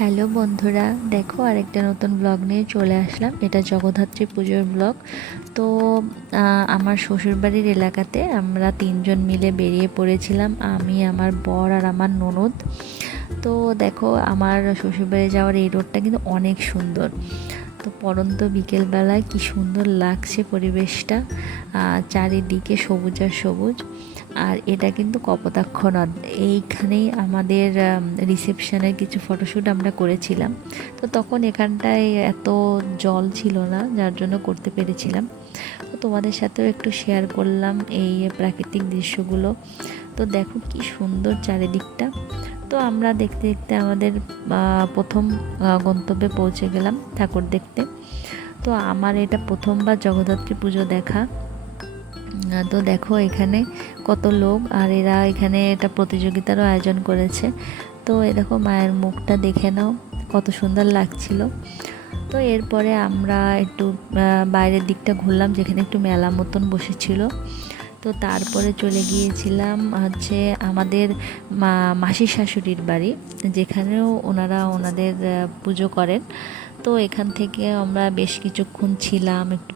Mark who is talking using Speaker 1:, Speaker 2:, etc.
Speaker 1: Hello বন্ধুরা, দেখো আরেকটা নতুন ব্লগ নিয়ে চলে আসলাম। এটা জগদ্ধাত্রী পুজোর ব্লগ তো আমার শ্বশুরবাড়ির এলাকাতে আমরা তিনজন মিলে বেরিয়ে পড়েছিলাম, আমি, আমার বর আর আমার ননদ। তো দেখো, আমার শ্বশুরবাড়ি যাওয়ার এই রোডটা কিন্তু অনেক সুন্দর। তো পরন্ত বিকেলবেলায় কি সুন্দর লাগছে পরিবেশটা। চারিদিকে সবুজ আর সবুজ। আর এটা কিন্তু কপোতাক্ষ নদ এইখানেই আমাদের রিসেপশনের কিছু ফটোশ্যুট আমরা করেছিলাম। তো তখন এখানটায় এত জল ছিল না, যার জন্য করতে পেরেছিলাম। তো তোমাদের সাথেও একটু শেয়ার করলাম এই প্রাকৃতিক দৃশ্যগুলো। তো দেখো কি সুন্দর চারিদিকটা। তো আমরা দেখতে দেখতে আমাদের প্রথম গন্তব্যে পৌঁছে গেলাম ঠাকুর দেখতে। তো আমার এটা প্রথমবার জগদ্ধাত্রী পুজো দেখা। তো দেখো এখানে কত লোক আর এরা এখানে এটা প্রতিযোগিতারও আয়োজন করেছে। তো এ দেখো মায়ের মুখটা দেখে নাও, কত সুন্দর লাগছিল। তো এরপরে আমরা একটু বাইরের দিকটা ঘুরলাম, যেখানে একটু মেলা মতন বসেছিল। তো তারপরে চলে গিয়েছিলাম হচ্ছে আমাদের মা, মাসি শাশুড়ির বাড়ি, যেখানেও ওনারা ওনাদের পুজো করেন। তো এখান থেকে আমরা বেশ কিছুক্ষণ ছিলাম, একটু